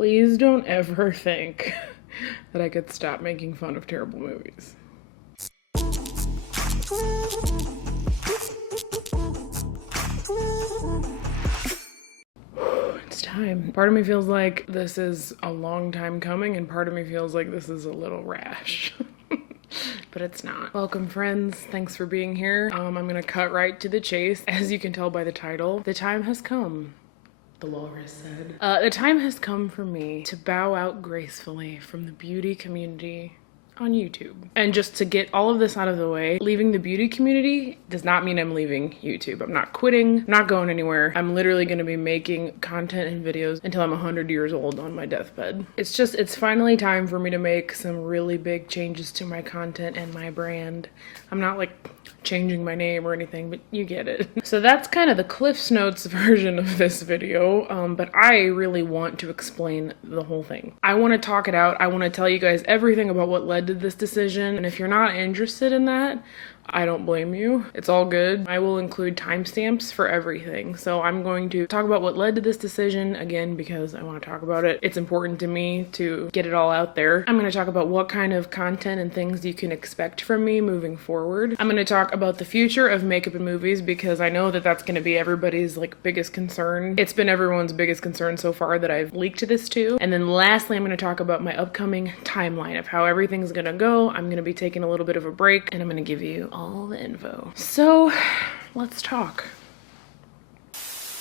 Please don't ever think that I could stop making fun of terrible movies. It's time. Part of me feels like this is a long time coming, and part of me feels like this is a little rash. But it's not. Welcome, friends. Thanks for being here. I'm gonna cut right to the chase. As you can tell by the title, the time has come, the walrus said. The time has come for me to bow out gracefully from the beauty community on YouTube. And just to get all of this out of the way, leaving the beauty community does not mean I'm leaving YouTube. I'm not quitting, I'm not going anywhere. I'm literally gonna be making content and videos until I'm 100 years old on my deathbed. It's finally time for me to make some really big changes to my content and my brand. I'm not like changing my name or anything, but you get it. So that's kind of the Cliff's Notes version of this video, but I really want to explain the whole thing. I want to talk it out. I want to tell you guys everything about what led to this decision, and if you're not interested in that, I don't blame you. It's all good. I will include timestamps for everything. So I'm going to talk about what led to this decision again because I want to talk about it. It's important to me to get it all out there. I'm going to talk about what kind of content and things you can expect from me moving forward. I'm going to talk about the future of makeup and movies because I know that that's going to be everybody's biggest concern. It's been everyone's biggest concern so far that I've leaked this to. And then lastly, I'm going to talk about my upcoming timeline of how everything's going to go. I'm going to be taking a little bit of a break and I'm going to give you all the info. So let's talk.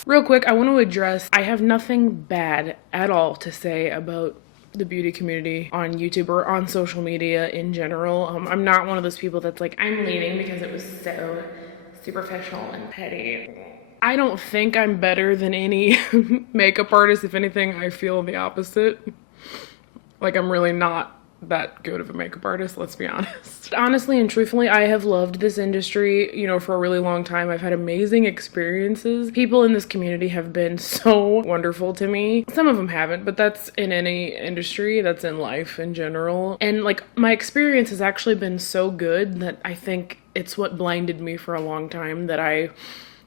Real quick, I want to address, I have nothing bad at all to say about the beauty community on YouTube or on social media in general. I'm not one of those people that's like, I'm leaving because it was so superficial and petty. I don't think I'm better than any makeup artist. If anything, I feel the opposite. Like I'm really not that good of a makeup artist, let's be honest. Honestly and truthfully, I have loved this industry, for a really long time. I've had amazing experiences. People in this community have been so wonderful to me. Some of them haven't, but that's in any industry, that's in life in general. And my experience has actually been so good that I think it's what blinded me for a long time that I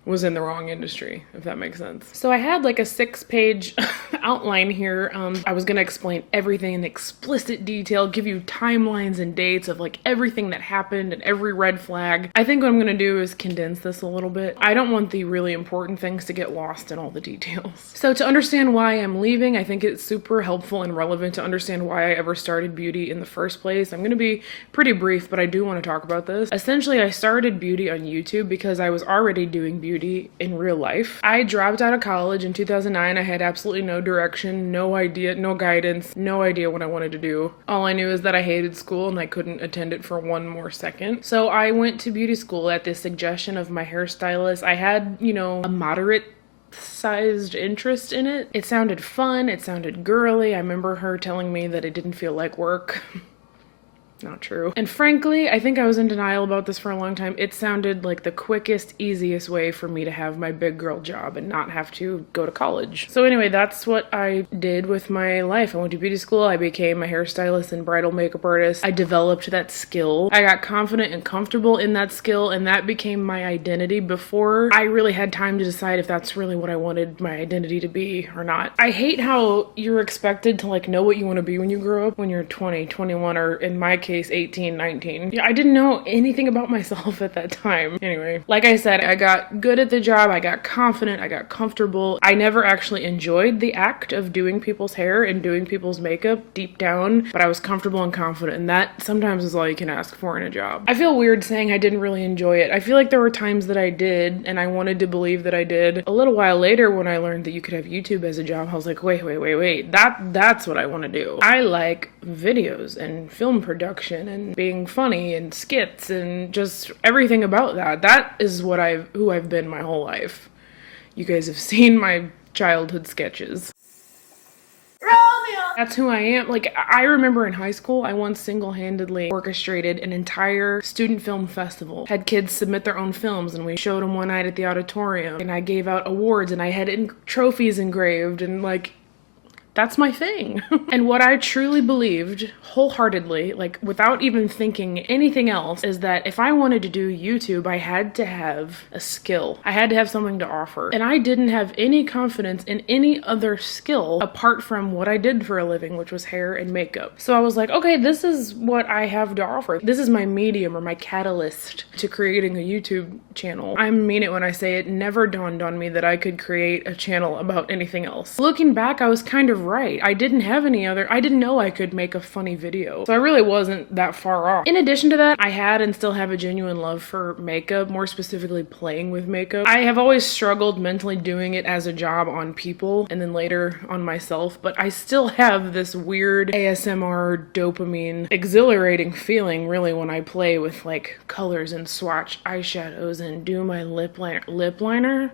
was in the wrong industry, if that makes sense. So I had a 6-page outline here. I was gonna explain everything in explicit detail, give you timelines and dates of everything that happened and every red flag. I think what I'm gonna do is condense this a little bit. I don't want the really important things to get lost in all the details. So to understand why I'm leaving, I think it's super helpful and relevant to understand why I ever started beauty in the first place. I'm gonna be pretty brief, but I do want to talk about this. Essentially, I started beauty on YouTube because I was already doing beauty in real life. I dropped out of college in 2009. I had absolutely no direction, no idea, no guidance, no idea what I wanted to do. All I knew is that I hated school and I couldn't attend it for one more second. So I went to beauty school at the suggestion of my hairstylist. I had, a moderate sized interest in it. It sounded fun, it sounded girly. I remember her telling me that it didn't feel like work. Not true. And frankly, I think I was in denial about this for a long time. It sounded like the quickest, easiest way for me to have my big girl job and not have to go to college. So anyway, that's what I did with my life. I went to beauty school. I became a hairstylist and bridal makeup artist. I developed that skill. I got confident and comfortable in that skill, and that became my identity before I really had time to decide if that's really what I wanted my identity to be or not. I hate how you're expected to know what you want to be when you grow up, when you're 20, 21, or in my case, 18, 19. Yeah, I didn't know anything about myself at that time. Anyway, like I said, I got good at the job, I got confident, I got comfortable. I never actually enjoyed the act of doing people's hair and doing people's makeup deep down, but I was comfortable and confident, and that sometimes is all you can ask for in a job. I feel weird saying I didn't really enjoy it. I feel like there were times that I did, and I wanted to believe that I did. A little while later, when I learned that you could have YouTube as a job, I was like, wait, that's what I want to do. I like videos and film production and being funny and skits and just everything about that. That is who I've been my whole life. You guys have seen my childhood sketches. That's who I am. I remember in high school, I once single-handedly orchestrated an entire student film festival. Had kids submit their own films and we showed them one night at the auditorium, and I gave out awards and I had trophies engraved, and that's my thing. And what I truly believed wholeheartedly, like without even thinking anything else, is that if I wanted to do YouTube, I had to have a skill. I had to have something to offer. And I didn't have any confidence in any other skill apart from what I did for a living, which was hair and makeup. So I was like, okay, this is what I have to offer. This is my medium or my catalyst to creating a YouTube channel. I mean it when I say it never dawned on me that I could create a channel about anything else. Looking back, I was kind of right. I didn't know I could make a funny video. So I really wasn't that far off. In addition to that, I had and still have a genuine love for makeup, more specifically playing with makeup. I have always struggled mentally doing it as a job on people and then later on myself, but I still have this weird ASMR dopamine exhilarating feeling really when I play with like colors and swatch eyeshadows and do my lip liner.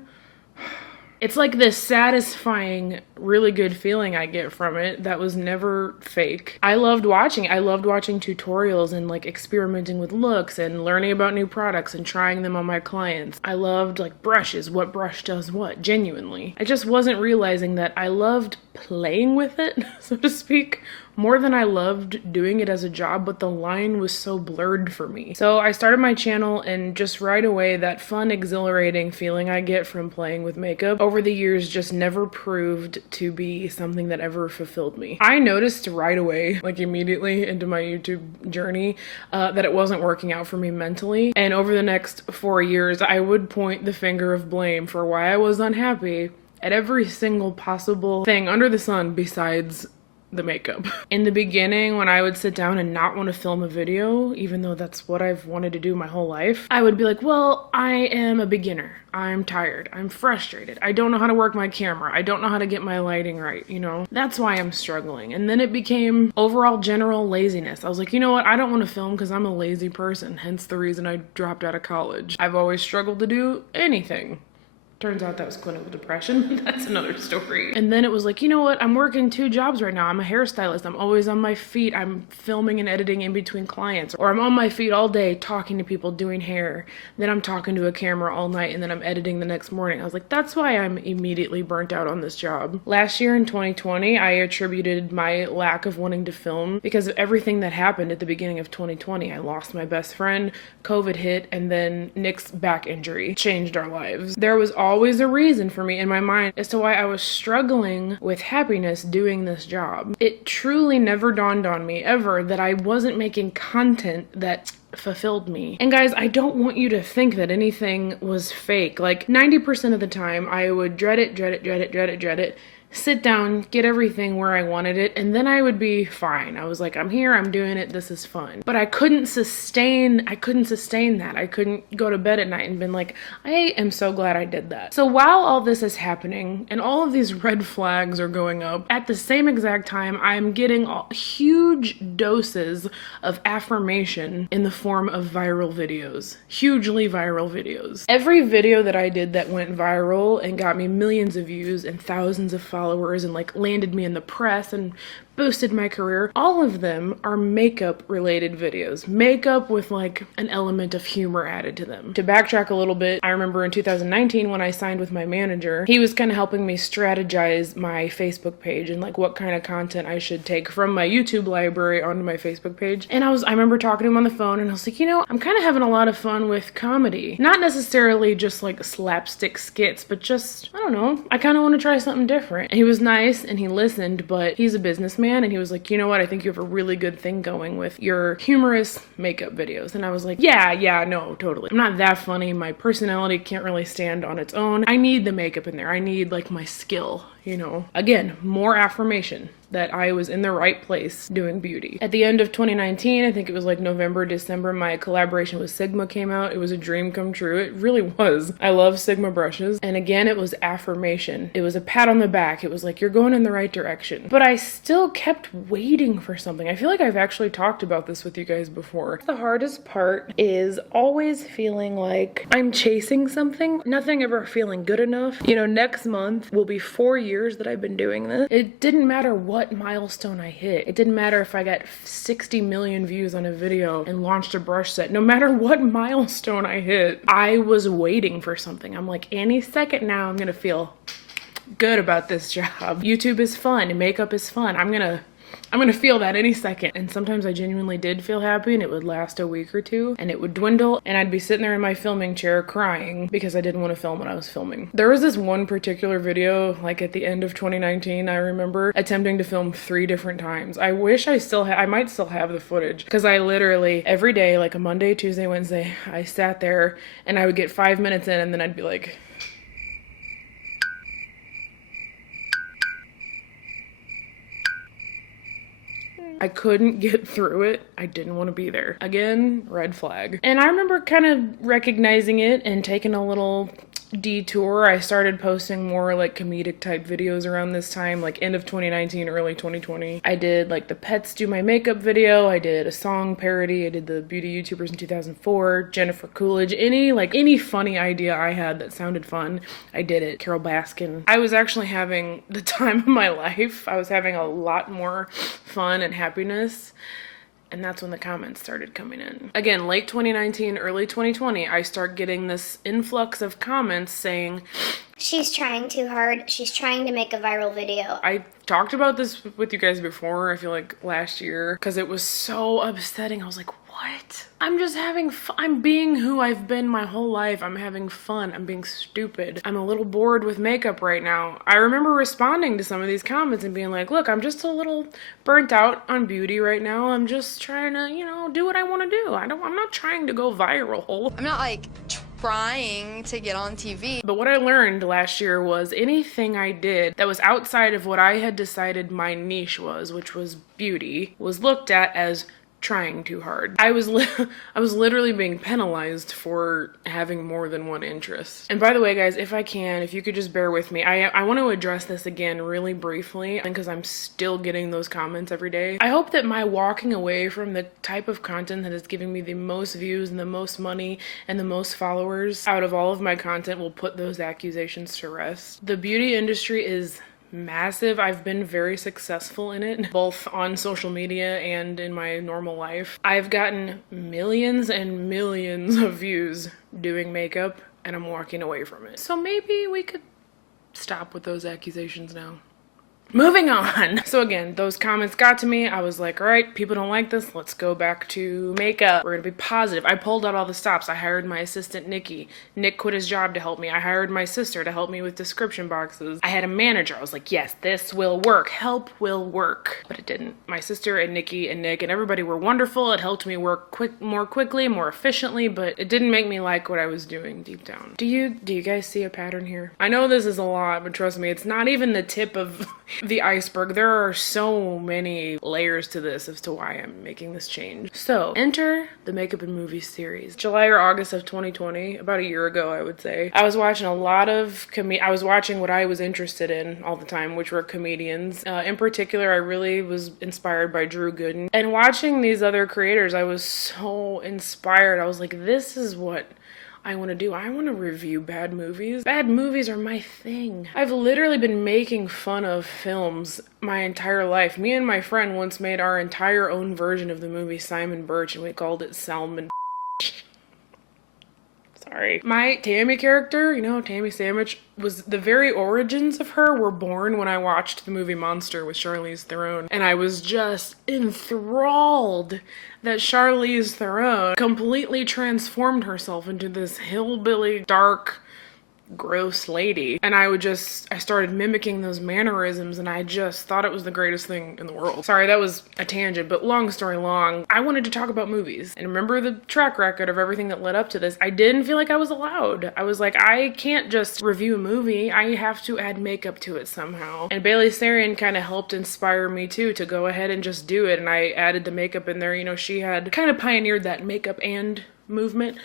It's like this satisfying, really good feeling I get from it that was never fake. I loved watching tutorials and like experimenting with looks and learning about new products and trying them on my clients. I loved like brushes, what brush does what, genuinely. I just wasn't realizing that I loved playing with it, so to speak, more than I loved doing it as a job, but the line was so blurred for me. So I started my channel, and just right away, that fun, exhilarating feeling I get from playing with makeup over the years just never proved to be something that ever fulfilled me. I noticed right away, like immediately into my YouTube journey, that it wasn't working out for me mentally. And over the next 4 years, I would point the finger of blame for why I was unhappy at every single possible thing under the sun besides the makeup. In the beginning, when I would sit down and not want to film a video, even though that's what I've wanted to do my whole life, I would be like, well, I am a beginner. I'm tired. I'm frustrated. I don't know how to work my camera. I don't know how to get my lighting right, you know? That's why I'm struggling. And then it became overall general laziness. I was like, you know what? I don't want to film because I'm a lazy person, hence the reason I dropped out of college. I've always struggled to do anything. Turns out that was clinical depression. That's another story. And then it was like, you know what? I'm working 2 jobs right now. I'm a hairstylist. I'm always on my feet. I'm filming and editing in between clients. Or I'm on my feet all day talking to people, doing hair. Then I'm talking to a camera all night and then I'm editing the next morning. I was like, that's why I'm immediately burnt out on this job. Last year in 2020, I attributed my lack of wanting to film because of everything that happened at the beginning of 2020. I lost my best friend, COVID hit, and then Nick's back injury changed our lives. There was always a reason for me in my mind as to why I was struggling with happiness doing this job. It truly never dawned on me ever that I wasn't making content that fulfilled me. And guys, I don't want you to think that anything was fake. Like 90% of the time I would dread it, sit down, get everything where I wanted it, and then I would be fine. I was like, I'm here, I'm doing it, this is fun. But I couldn't sustain that. I couldn't go to bed at night and been like, I am so glad I did that. So while all this is happening and all of these red flags are going up, at the same exact time, I'm getting huge doses of affirmation in the form of viral videos. Hugely viral videos. Every video that I did that went viral and got me millions of views and thousands of followers and like landed me in the press and boosted my career, all of them are makeup related videos. Makeup with like an element of humor added to them. To backtrack a little bit, I remember in 2019 when I signed with my manager, he was kind of helping me strategize my Facebook page and like what kind of content I should take from my YouTube library onto my Facebook page. And I remember talking to him on the phone and I was like, you know, I'm kind of having a lot of fun with comedy. Not necessarily just like slapstick skits, but just, I don't know, I kind of want to try something different. And he was nice and he listened, but he's a businessman and he was like, you know what, I think you have a really good thing going with your humorous makeup videos. And I was like, yeah, no, totally. I'm not that funny. My personality can't really stand on its own. I need the makeup in there. I need like my skill, you know. Again, more affirmation that I was in the right place doing beauty. At the end of 2019, I think it was like November, December, my collaboration with Sigma came out. It was a dream come true. It really was. I love Sigma brushes. And again, it was affirmation. It was a pat on the back. It was like, you're going in the right direction. But I still kept waiting for something. I feel like I've actually talked about this with you guys before. The hardest part is always feeling like I'm chasing something, nothing ever feeling good enough. You know, next month will be 4 years that I've been doing this. It didn't matter what milestone I hit. It didn't matter if I got 60 million views on a video and launched a brush set. No matter what milestone I hit, I was waiting for something. I'm like, any second now I'm gonna feel good about this job. YouTube is fun and makeup is fun. I'm gonna feel that any second. And sometimes I genuinely did feel happy, and it would last a week or two and it would dwindle, and I'd be sitting there in my filming chair crying because I didn't want to film what I was filming. There was this one particular video, like at the end of 2019, I remember attempting to film 3 different times. I wish I might still have the footage, because I literally every day, like a Monday, Tuesday, Wednesday, I sat there and I would get 5 minutes in and then I'd be like, I couldn't get through it. I didn't want to be there. Again, red flag. And I remember kind of recognizing it and taking a little detour. I started posting more like comedic type videos around this time, like end of 2019, early 2020. I did like the pets do my makeup video. I did a song parody. I did the beauty YouTubers in 2004, Jennifer Coolidge, any funny idea I had that sounded fun, I did it. Carol Baskin. I was actually having the time of my life. I was having a lot more fun and happiness. And that's when the comments started coming in. Again, late 2019, early 2020, I start getting this influx of comments saying, she's trying too hard. She's trying to make a viral video. I talked about this with you guys before, I feel like last year, because it was so upsetting. I was like, what? I'm just having fun. I'm being who I've been my whole life. I'm having fun. I'm being stupid. I'm a little bored with makeup right now. I remember responding to some of these comments and being like, look, I'm just a little burnt out on beauty right now. I'm just trying to, do what I want to do. I'm not trying to go viral. I'm not like trying to get on TV. But what I learned last year was anything I did that was outside of what I had decided my niche was, which was beauty, was looked at as trying too hard. I was literally being penalized for having more than one interest. And by the way, guys, if you could just bear with me, I want to address this again really briefly, because I'm still getting those comments every day. I hope that my walking away from the type of content that is giving me the most views and the most money and the most followers out of all of my content will put those accusations to rest. The beauty industry is massive. I've been very successful in it, both on social media and in my normal life. I've gotten millions and millions of views doing makeup, and I'm walking away from it. So maybe we could stop with those accusations now. Moving on. So again, those comments got to me. I was like, all right, people don't like this. Let's go back to makeup. We're gonna be positive. I pulled out all the stops. I hired my assistant, Nikki. Nick quit his job to help me. I hired my sister to help me with description boxes. I had a manager. I was like, yes, this will work. Help will work. But it didn't. My sister and Nikki and Nick and everybody were wonderful. It helped me work more quickly, more efficiently, but it didn't make me like what I was doing deep down. Do you guys see a pattern here? I know this is a lot, but trust me, it's not even the tip of the iceberg. There are so many layers to this as to why I'm making this change. So, enter the Makeup and Movies series. July or August of 2020, about a year ago, I would say. I was watching a lot of I was watching what I was interested in all the time, which were comedians. In particular, I really was inspired by Drew Gooden. And watching these other creators, I was so inspired. I was like, this is what I want to do. I want to review bad movies. Bad movies are my thing. I've literally been making fun of films my entire life. Me and my friend once made our entire own version of the movie Simon Birch, and we called it Salmon. Sorry. My Tammy character, Tammy Sandwich, was the very origins of her were born when I watched the movie Monster with Charlize Theron. And I was just enthralled that Charlize Theron completely transformed herself into this hillbilly, dark, gross lady. And I started mimicking those mannerisms, and I just thought it was the greatest thing in the world. Sorry, that was a tangent, but long story long, I wanted to talk about movies. And remember the track record of everything that led up to this. I didn't feel like I was allowed. I was like, I can't just review a movie. I have to add makeup to it somehow. And Bailey Sarian kind of helped inspire me too to go ahead and just do it. And I added the makeup in there. She had kind of pioneered that makeup and movement.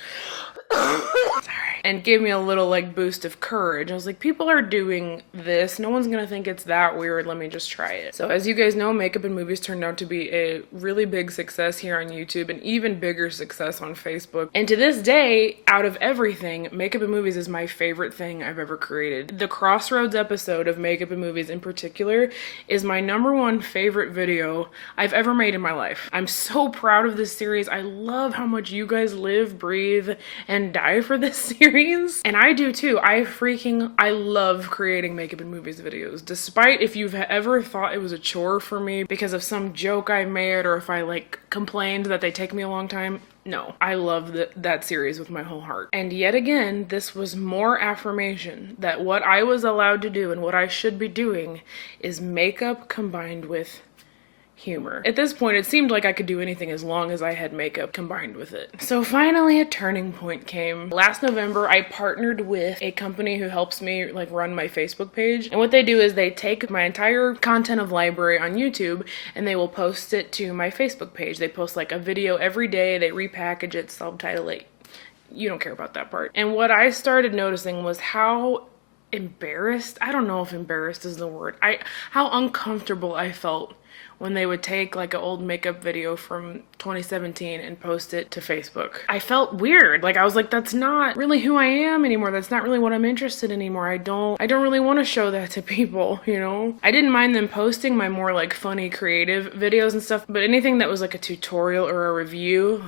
Sorry. And gave me a little boost of courage. I was like, people are doing this. No one's gonna think it's that weird. Let me just try it. So as you guys know, Makeup and Movies turned out to be a really big success here on YouTube, and even bigger success on Facebook. And to this day, out of everything, Makeup and Movies is my favorite thing I've ever created. The Crossroads episode of Makeup and Movies in particular is my #1 favorite video I've ever made in my life. I'm so proud of this series. I love how much you guys live, breathe, and die for this series. series. And I do too. I love creating makeup and movies videos. Despite if you've ever thought it was a chore for me because of some joke I made or if I like complained that they take me a long time. No, I love that series with my whole heart. And yet again, this was more affirmation that what I was allowed to do and what I should be doing is makeup combined with humor. At this point, it seemed like I could do anything as long as I had makeup combined with it. So finally, a turning point came. Last November, I partnered with a company who helps me like run my Facebook page. And what they do is they take my entire content of library on YouTube and they will post it to my Facebook page. They post like a video every day, they repackage it, subtitle it. You don't care about that part. And what I started noticing was how embarrassed, I don't know if embarrassed is the word, how uncomfortable I felt when they would take like an old makeup video from 2017 and post it to Facebook. I felt weird. Like I was like, that's not really who I am anymore. That's not really what I'm interested in anymore. I don't really want to show that to people, you know? I didn't mind them posting my more like funny creative videos and stuff, but anything that was like a tutorial or a review,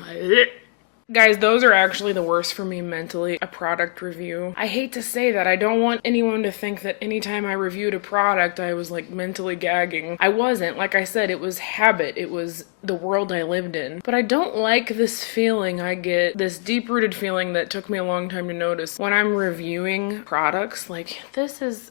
guys, those are actually the worst for me mentally, a product review. I hate to say that. I don't want anyone to think that anytime I reviewed a product, I was like mentally gagging. I wasn't. Like I said, it was habit. It was the world I lived in. But I don't like this feeling I get, this deep-rooted feeling that took me a long time to notice when I'm reviewing products. Like, this is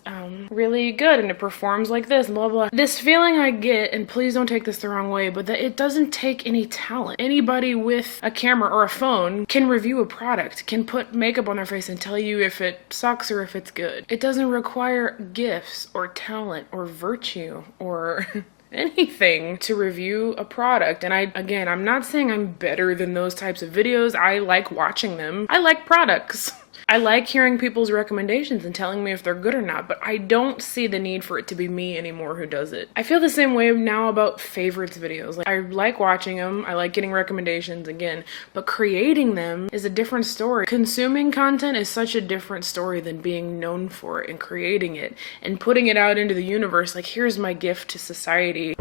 really good and it performs like this, blah, blah. This feeling I get, and please don't take this the wrong way, but that it doesn't take any talent. Anybody with a camera or a phone can review a product, can put makeup on their face and tell you if it sucks or if it's good. It doesn't require gifts or talent or virtue or anything to review a product. And I'm not saying I'm better than those types of videos. I like watching them. I like products. I like hearing people's recommendations and telling me if they're good or not, but I don't see the need for it to be me anymore who does it. I feel the same way now about favorites videos. Like, I like watching them, I like getting recommendations again, but creating them is a different story. Consuming content is such a different story than being known for it and creating it and putting it out into the universe. Like, here's my gift to society.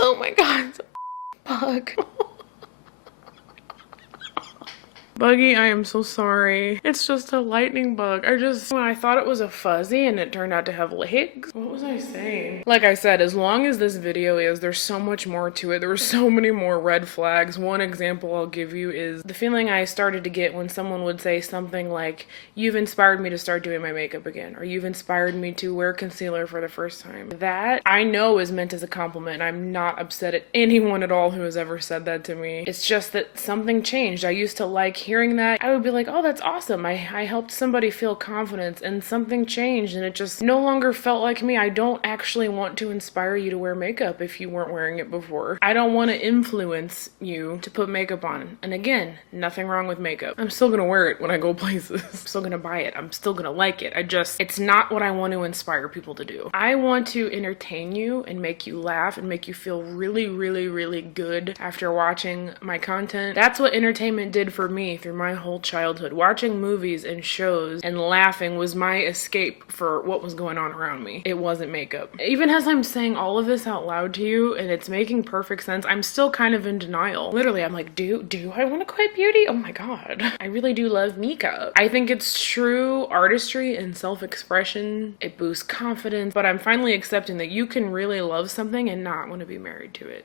Oh my god. Bug. Buggy, I am so sorry. It's just a lightning bug. When I thought it was a fuzzy and it turned out to have legs. What was I saying? Like I said, as long as this video is, there's so much more to it. There were so many more red flags. One example I'll give you is the feeling I started to get when someone would say something like, you've inspired me to start doing my makeup again, or you've inspired me to wear concealer for the first time. That I know is meant as a compliment. I'm not upset at anyone at all who has ever said that to me. It's just that something changed. I used to like hearing that. I would be like, oh, that's awesome. I helped somebody feel confidence, and something changed and it just no longer felt like me. I don't actually want to inspire you to wear makeup if you weren't wearing it before. I don't want to influence you to put makeup on. And again, nothing wrong with makeup. I'm still gonna wear it when I go places. I'm still gonna buy it. I'm still gonna like it. It's not what I want to inspire people to do. I want to entertain you and make you laugh and make you feel really, really, really good after watching my content. That's what entertainment did for me through my whole childhood. Watching movies and shows and laughing was my escape for what was going on around me. It wasn't makeup. Even as I'm saying all of this out loud to you and it's making perfect sense, I'm still kind of in denial. Literally, I'm like, do I want to quit beauty? Oh my god. I really do love makeup. I think it's true artistry and self-expression. It boosts confidence, but I'm finally accepting that you can really love something and not want to be married to it.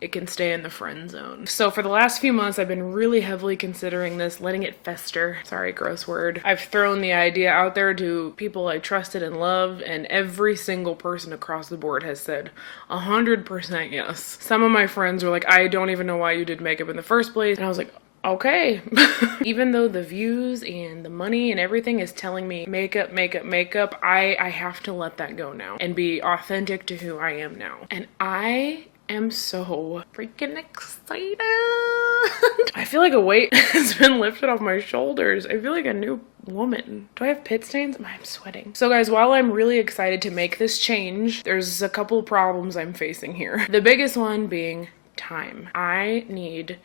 It can stay in the friend zone. So for the last few months, I've been really heavily considering this, letting it fester. Sorry, gross word. I've thrown the idea out there to people I trusted and loved, and every single person across the board has said 100% yes. Some of my friends were like, I don't even know why you did makeup in the first place. And I was like, okay. Even though the views and the money and everything is telling me makeup, I have to let that go now and be authentic to who I am now. And I am so freaking excited. I feel like a weight has been lifted off my shoulders. I feel like a new woman. Do I have pit stains? I'm sweating. So guys, while I'm really excited to make this change, there's a couple problems I'm facing here. The biggest one being time. I need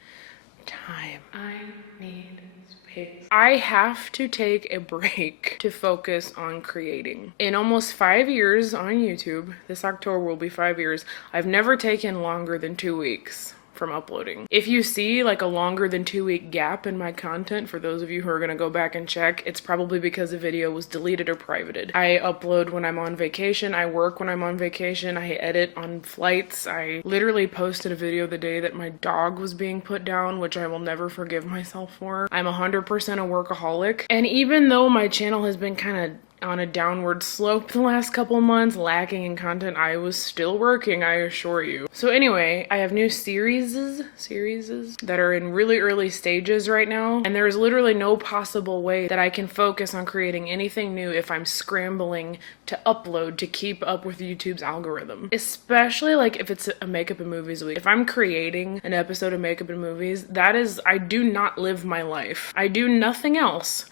time. I need space. Okay. I have to take a break to focus on creating. In almost 5 years on YouTube, this October will be 5 years, I've never taken longer than 2 weeks from uploading. If you see like a longer than 2 week gap in my content, for those of you who are gonna go back and check, it's probably because the video was deleted or privated. I upload when I'm on vacation, I work when I'm on vacation, I edit on flights. I literally posted a video the day that my dog was being put down, which I will never forgive myself for. I'm 100% a workaholic. And even though my channel has been kind of on a downward slope the last couple months, lacking in content, I was still working, I assure you. So anyway, I have new series that are in really early stages right now, and there is literally no possible way that I can focus on creating anything new if I'm scrambling to upload to keep up with YouTube's algorithm. Especially like if it's a makeup and movies week. If I'm creating an episode of makeup and movies, that is, I do not live my life. I do nothing else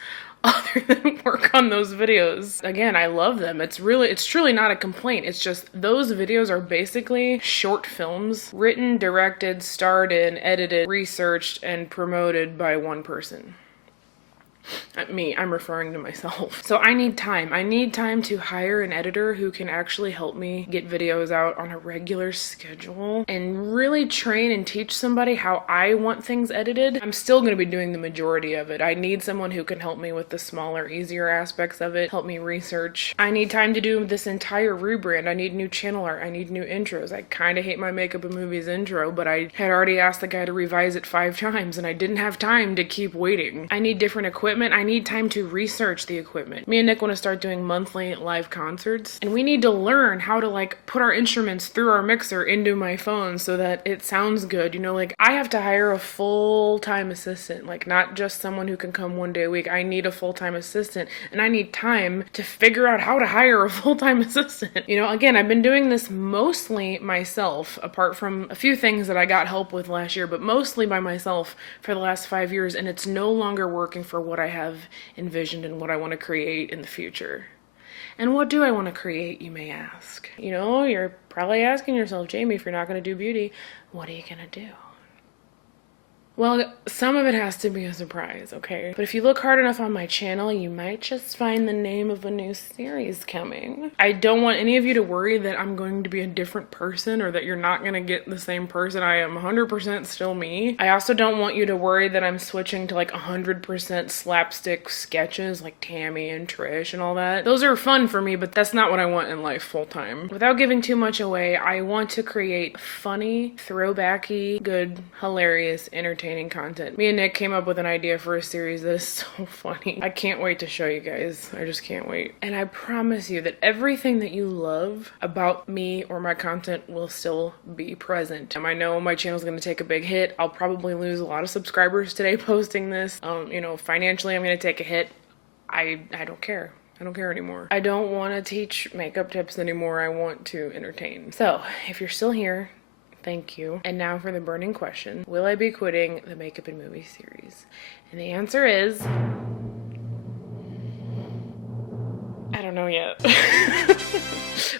other than work on those videos. Again, I love them. It's truly not a complaint. It's just those videos are basically short films written, directed, starred in, edited, researched, and promoted by one person. I'm referring to myself. So I need time. I need time to hire an editor who can actually help me get videos out on a regular schedule and really train and teach somebody how I want things edited. I'm still going to be doing the majority of it. I need someone who can help me with the smaller, easier aspects of it, help me research. I need time to do this entire rebrand. I need new channel art. I need new intros. I kind of hate my makeup and movies intro, but I had already asked the guy to revise it 5 times and I didn't have time to keep waiting. I need different equipment. I need time to research the equipment. Me and Nick want to start doing monthly live concerts, and we need to learn how to like put our instruments through our mixer into my phone so that it sounds good. You know, like I have to hire a full-time assistant, like not just someone who can come 1 day a week. I need a full-time assistant, and I need time to figure out how to hire a full-time assistant. You know, again, I've been doing this mostly myself, apart from a few things that I got help with last year, but mostly by myself for the last 5 years, and it's no longer working for what I have envisioned and what I want to create in the future. And what do I want to create, you may ask? You know, you're probably asking yourself, Jamie, if you're not going to do beauty, what are you going to do? Well, some of it has to be a surprise, okay? But if you look hard enough on my channel, you might just find the name of a new series coming. I don't want any of you to worry that I'm going to be a different person or that you're not going to get the same person. I am 100% still me. I also don't want you to worry that I'm switching to like 100% slapstick sketches like Tammy and Trish and all that. Those are fun for me, but that's not what I want in life full time. Without giving too much away, I want to create funny, throwbacky, good, hilarious, entertaining content. Me and Nick came up with an idea for a series that is so funny. I can't wait to show you guys. I just can't wait. And I promise you that everything that you love about me or my content will still be present. I know my channel's gonna take a big hit. I'll probably lose a lot of subscribers today posting this. You know, financially I'm gonna take a hit. I don't care. I don't care anymore. I don't want to teach makeup tips anymore. I want to entertain. So, if you're still here, thank you. And now for the burning question. Will I be quitting the makeup and movie series? And the answer is, I don't know yet.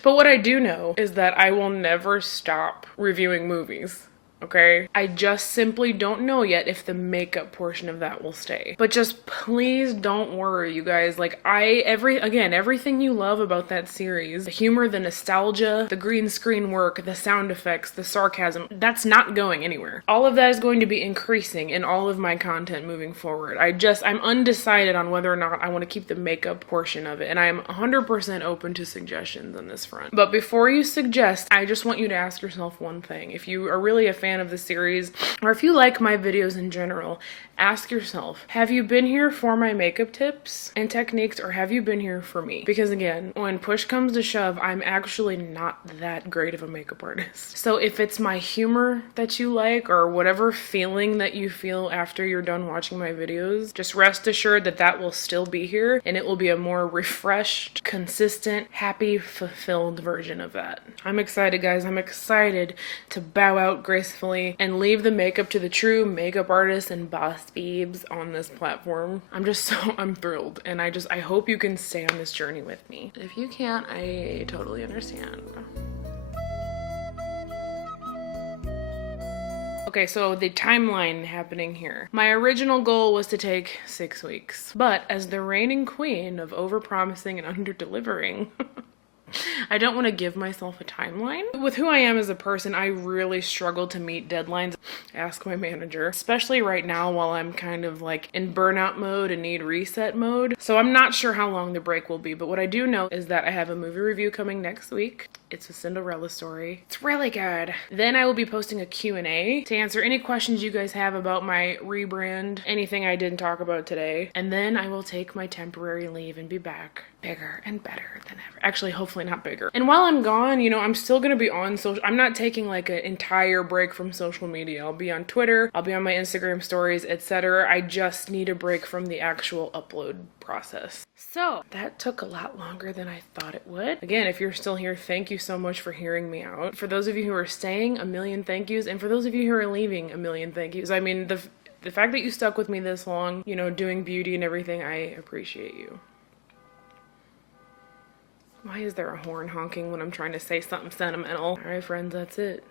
But what I do know is that I will never stop reviewing movies. Okay? I just simply don't know yet if the makeup portion of that will stay. But just please don't worry, you guys. Like, everything you love about that series, the humor, the nostalgia, the green screen work, the sound effects, the sarcasm, that's not going anywhere. All of that is going to be increasing in all of my content moving forward. I'm undecided on whether or not I want to keep the makeup portion of it, and I am 100% open to suggestions on this front. But before you suggest, I just want you to ask yourself one thing. If you are really a fan of the series, or if you like my videos in general, ask yourself, have you been here for my makeup tips and techniques, or have you been here for me? Because again, when push comes to shove, I'm actually not that great of a makeup artist. So if it's my humor that you like, or whatever feeling that you feel after you're done watching my videos, just rest assured that that will still be here, and it will be a more refreshed, consistent, happy, fulfilled version of that. I'm excited, guys. I'm excited to bow out gracefully and leave the makeup to the true makeup artists and boss babes on this platform. I'm thrilled, and I hope you can stay on this journey with me. If you can't, I totally understand. Okay, so the timeline happening here. My original goal was to take 6 weeks, but as the reigning queen of overpromising and under-delivering, I don't want to give myself a timeline. With who I am as a person, I really struggle to meet deadlines. Ask my manager, especially right now while I'm kind of like in burnout mode and need reset mode. So I'm not sure how long the break will be, but what I do know is that I have a movie review coming next week. It's a Cinderella story. It's really good. Then I will be posting a Q&A to answer any questions you guys have about my rebrand, anything I didn't talk about today. And then I will take my temporary leave and be back bigger and better than ever. Actually, hopefully not bigger. And while I'm gone, you know, I'm still gonna be on social. I'm not taking like an entire break from social media. I'll be on Twitter, I'll be on my Instagram stories, etc. I just need a break from the actual upload process. So that took a lot longer than I thought it would. Again, if you're still here, thank you so much for hearing me out. For those of you who are staying, a million thank yous. And for those of you who are leaving, a million thank yous. I mean, the fact that you stuck with me this long, you know, doing beauty and everything, I appreciate you. Why is there a horn honking when I'm trying to say something sentimental? All right, friends, that's it.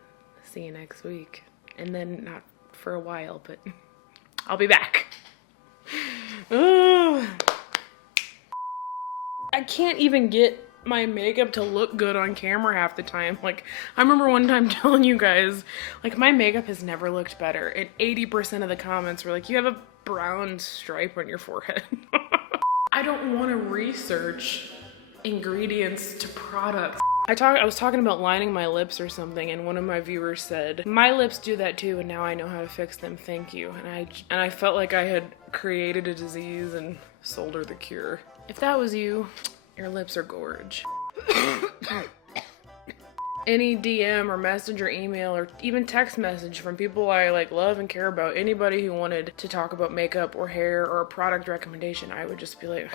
See you next week. And then not for a while, but I'll be back. Ugh. I can't even get my makeup to look good on camera half the time. Like, I remember one time telling you guys, like, my makeup has never looked better. And 80% of the comments were like, you have a brown stripe on your forehead. I don't want to research ingredients to products. I was talking about lining my lips or something, and one of my viewers said, my lips do that too, and now I know how to fix them, thank you. And I felt like I had created a disease and sold her the cure. If that was you, your lips are gorge. Any DM or message or email or even text message from people I like love and care about, anybody who wanted to talk about makeup or hair or a product recommendation, I would just be like,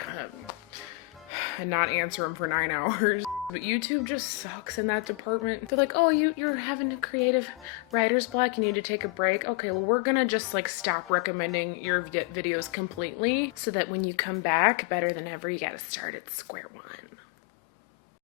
and not answer them for 9 hours. But YouTube just sucks in that department. They're like, oh, you're having a creative writer's block, you need to take a break. Okay, well, we're gonna just like stop recommending your videos completely so that when you come back better than ever, you gotta start at square one.